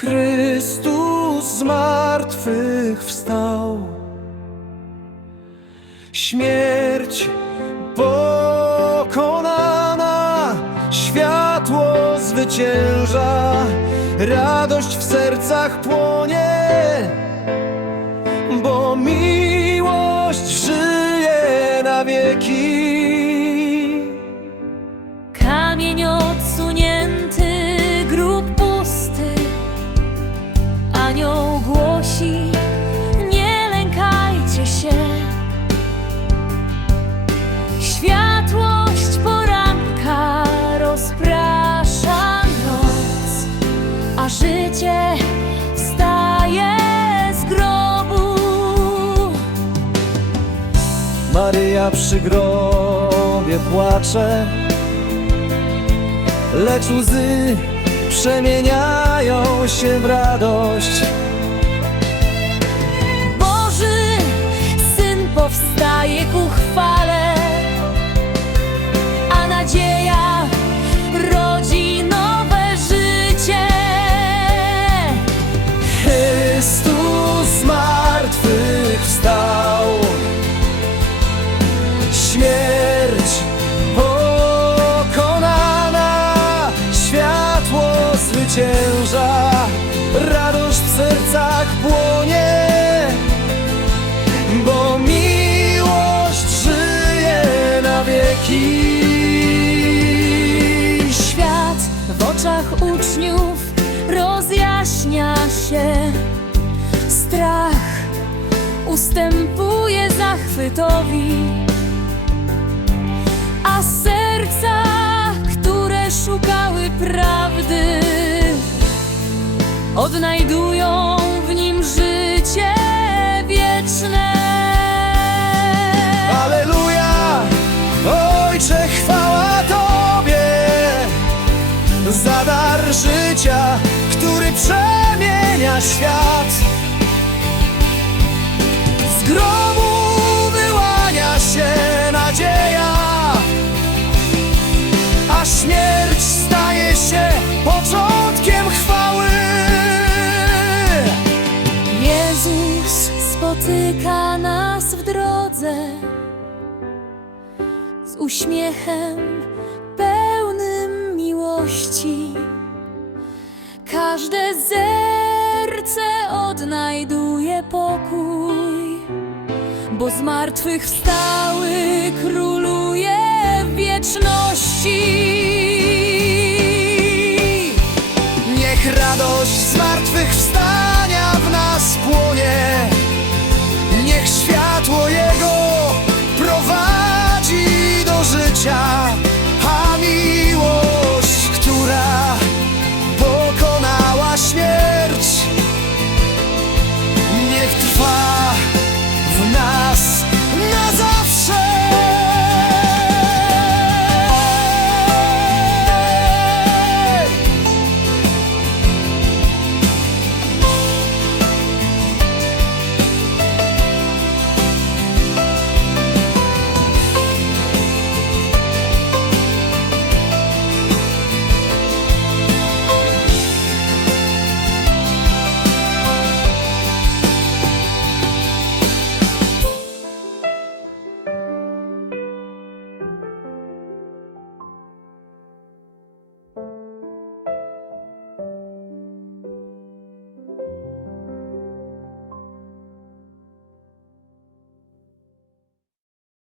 Chrystus z martwych wstał. Śmierć pokonana, światło zwycięża, radość w sercach płonie, bo miłość życie wstaje z grobu. Maryja przy grobie płacze, lecz łzy przemieniają się w radość. Boży Syn powstaje zwycięża, radość w sercach płonie, bo miłość żyje na wieki. Świat w oczach uczniów rozjaśnia się. Strach ustępuje zachwytowi, a serca, które szukały prawdy, odnajdują w nim życie wieczne. Aleluja! Ojcze, chwała Tobie za dar życia, który przemienia świat. Z z uśmiechem pełnym miłości. Każde serce odnajduje pokój, bo z martwych wstały króluje